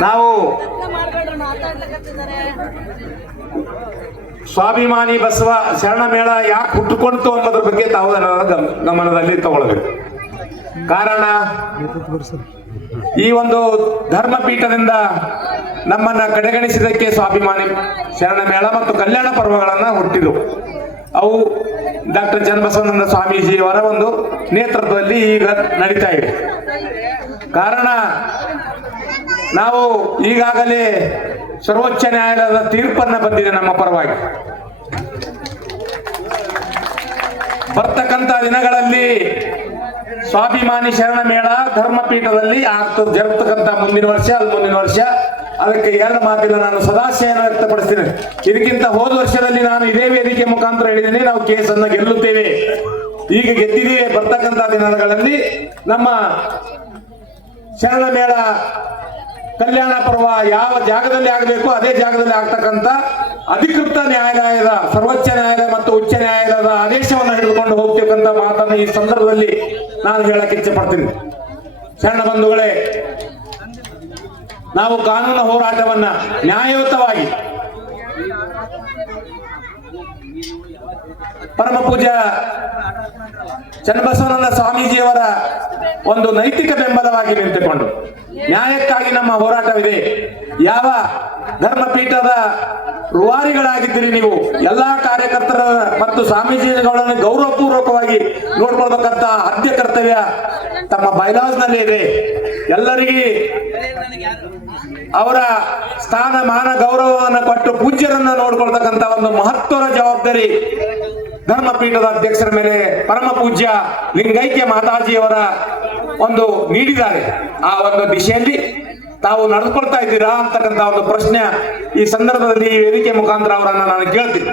ನಾವು ಸ್ವಾಭಿಮಾನಿ ಬಸವ ಶರಣ ಮೇಳ ಯಾಕೆ ಹುಟ್ಟುಕೊಳ್ತು ಅನ್ನೋದ್ರ ಬಗ್ಗೆ ತಾವು ಗಮನದಲ್ಲಿ ತಗೊಳ್ಬೇಕು. ಕಾರಣ, ಈ ಒಂದು ಧರ್ಮಪೀಠದಿಂದ ನಮ್ಮನ್ನ ಕಡೆಗಣಿಸಿದಕ್ಕೆ ಸ್ವಾಭಿಮಾನಿ ಶರಣ ಮೇಳ ಮತ್ತು ಕಲ್ಯಾಣ ಪರ್ವಗಳನ್ನ ಹುಟ್ಟಿದವು. ಅವು ಡಾಕ್ಟರ್ ಚನ್ನಬಸವನಂದ ಸ್ವಾಮೀಜಿಯವರ ಒಂದು ನೇತೃತ್ವದಲ್ಲಿ ಈಗ ನಡೀತಾ ಇದೆ. ಕಾರಣ, ನಾವು ಈಗಾಗಲೇ ಸರ್ವೋಚ್ಚ ನ್ಯಾಯಾಲಯದ ತೀರ್ಪನ್ನ ಬಂದಿದೆ ನಮ್ಮ ಪರವಾಗಿ. ಬರ್ತಕ್ಕಂಥ ದಿನಗಳಲ್ಲಿ ಸ್ವಾಭಿಮಾನಿ ಶರಣ ಮೇಳ ಧರ್ಮಪೀಠದಲ್ಲಿ ಆಗ್ತದೆ ಜರುಗತಕ್ಕಂಥ ಮುಂದಿನ ವರ್ಷ, ಅದು ಮುಂದಿನ ವರ್ಷ. ಅದಕ್ಕೆ ಎರಡು ಮಾತಿಲ್ಲ ನಾನು ಸದಾಶಯನ ವ್ಯಕ್ತಪಡಿಸ್ತೇನೆ. ಇದಕ್ಕಿಂತ ಹೋದ ವರ್ಷದಲ್ಲಿ ನಾನು ಮುಖಾಂತರ ಹೇಳಿದೇನೆ, ನಾವು ಕೇಸನ್ನ ಗೆಲ್ಲುತ್ತೇವೆ. ಈಗ ಗೆದ್ದಿದೆ ಬರ್ತಕ್ಕಂತ ದಿನಗಳಲ್ಲಿ ನಮ್ಮ ಶರಣ ಮೇಳ ಕಲ್ಯಾಣ ಪರ್ವ ಯಾವ ಜಾಗದಲ್ಲಿ ಆಗಬೇಕು, ಅದೇ ಜಾಗದಲ್ಲಿ ಆಗ್ತಕ್ಕಂಥ ಅಧಿಕೃತ ನ್ಯಾಯಾಲಯದ, ಸರ್ವೋಚ್ಚ ನ್ಯಾಯಾಲಯ ಮತ್ತು ಉಚ್ಚ ನ್ಯಾಯಾಲಯದ ಆದೇಶವನ್ನು ಹಿಡಿದುಕೊಂಡು ಹೋಗ್ತಕ್ಕಂಥ ಮಾತನ್ನು ಈ ಸಂದರ್ಭದಲ್ಲಿ ನಾನು ಹೇಳಕ್ಕೆ ಇಚ್ಛೆ ಪಡ್ತೀನಿ. ಶರಣ ಬಂಧುಗಳೇ, ನಾವು ಕಾನೂನು ಹೋರಾಟವನ್ನ ನ್ಯಾಯಯುತವಾಗಿ ಪರಮ ಪೂಜ್ಯ ಚನ್ನಬಸವನಂದ ಸ್ವಾಮೀಜಿಯವರ ಒಂದು ನೈತಿಕ ಬೆಂಬಲವಾಗಿ ನಿಂತುಕೊಂಡು ನ್ಯಾಯಕ್ಕಾಗಿ ನಮ್ಮ ಹೋರಾಟವಿದೆ. ಯಾವ ಧರ್ಮಪೀಠದ ರುವಾರಿಗಳಾಗಿದ್ದೀರಿ ನೀವು, ಎಲ್ಲಾ ಕಾರ್ಯಕರ್ತರ ಮತ್ತು ಸ್ವಾಮೀಜಿಗಳನ್ನು ಗೌರವಪೂರ್ವಕವಾಗಿ ನೋಡ್ಕೊಳ್ಬೇಕಂತ ಆದ್ಯ ಕರ್ತವ್ಯ ತಮ್ಮ ಬೈಲಾಸ್ನಲ್ಲಿ ಇದೆ. ಎಲ್ಲರಿಗೆ ಅವರ ಸ್ಥಾನಮಾನ ಗೌರವವನ್ನು ಕೊಟ್ಟು ಪೂಜ್ಯರನ್ನ ನೋಡ್ಕೊಳ್ತಕ್ಕಂತ ಒಂದು ಮಹತ್ವದ ಜವಾಬ್ದಾರಿ ಧರ್ಮಪೀಠದ ಅಧ್ಯಕ್ಷರ ಮೇಲೆ ಪರಮ ಪೂಜ್ಯ ಲಿಂಗೈಕ್ಯ ಮಾತಾಜಿಯವರ ಒಂದು ನೀಡಿದ್ದಾರೆ. ಆ ಒಂದು ದಿಶೆಯಲ್ಲಿ ತಾವು ನಡೆದುಕೊಳ್ತಾ ಇದ್ದೀರಾ ಅಂತಕ್ಕಂತ ಒಂದು ಪ್ರಶ್ನೆ ಈ ಸಂದರ್ಭದಲ್ಲಿ ವೇದಿಕೆ ಮುಖಾಂತರ ಅವರನ್ನ ನಾನು ಕೇಳ್ತೀನಿ.